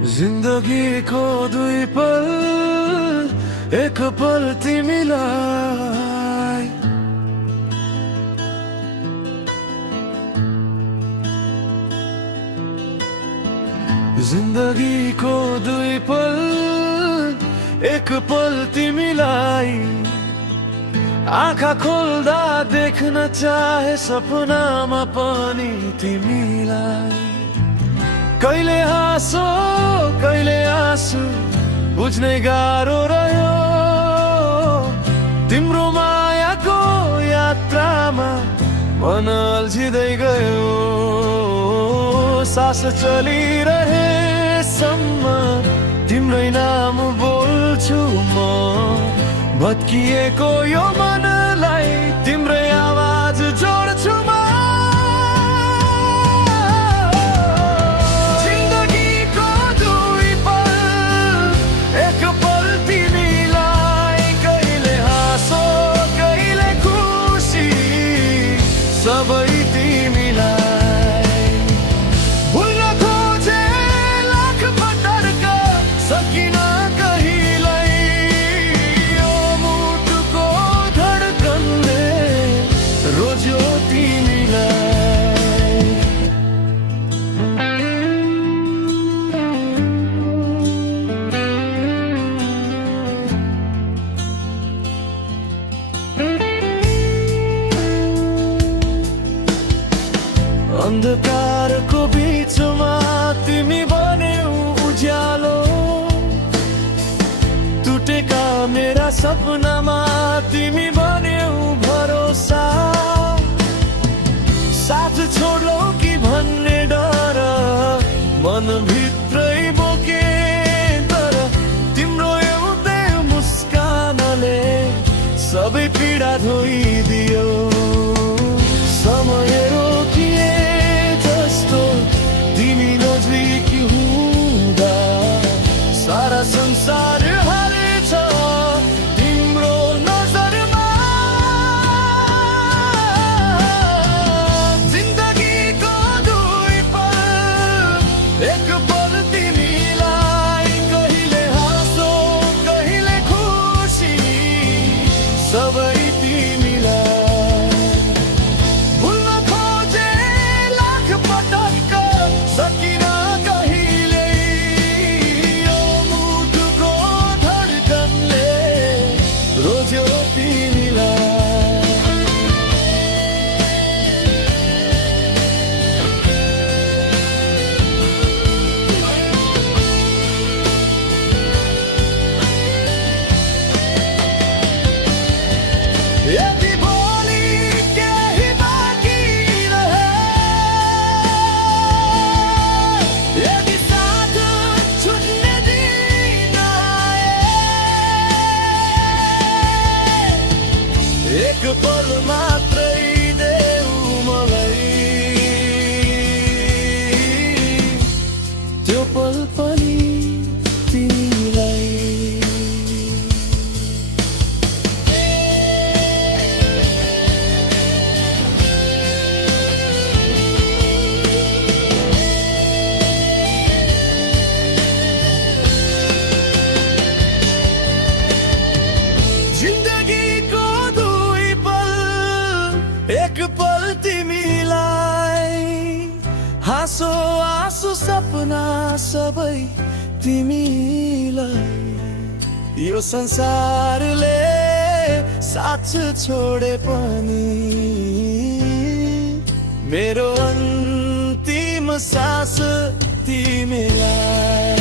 जिंदगी को दुई पल एक पल तिमीलाई जिंदगी को दुई पल एक पल तिमीलाई आँखा खोल्दा देख्न चाहे सपनामा पनि तिमीलाई कहिले हाँसो कहिले आँसु बुझ्नै गाह्रो रह्यो तिम्रो मायाको यात्रामा मन अल्झिँदै गयो सास चलिरहेसम्म तिम्रै नाम बोल्छु म भत्किएको यो मनलाई तिम्रै आवाज जोड्छु म सबै तिमीलाई भुल्न खोजे लाख पटक सकिन कहिल्यै यो मुटुको धड्कनले रोज्यो तिमीलाई अन्धकारको बीचमा तिमी बन्यौ उज्यालो टुटेका मेरा सपनामा तिमी बन्यौ भरोसा साथ छोड्लौ कि भन्ने डर मनभित्रै बोके तर तिम्रो एउटै मुस्कानले सबै पीडा धोइदियो समय रोकिए तिमी नजिक हुँदा सारा संसार हरेछ तिम्रो नजरमा जिन्दगीको दुई पल एक पल तिमीलाई कहिले हाँसो कहिले खुसी सबै तिमीलाई भुल्न खोजे लाख पटक सकिन कहिल्यै यो मुटुको धड्कनले रोज्यो तिमीलाई यदि भोलि केही बाँकी रहे यदि साथ छुट्ने दिन आए एक पल मात्रै देऊ मलाई त्यो पल पनि तिमीलाई जिन्दगीको दुई पल एक पल तिमीलाई हाँसो आँसु सपना सबै तिमीलाई यो संसारले साथ छोडे पनि मेरो अन्तिम सास तिमीलाई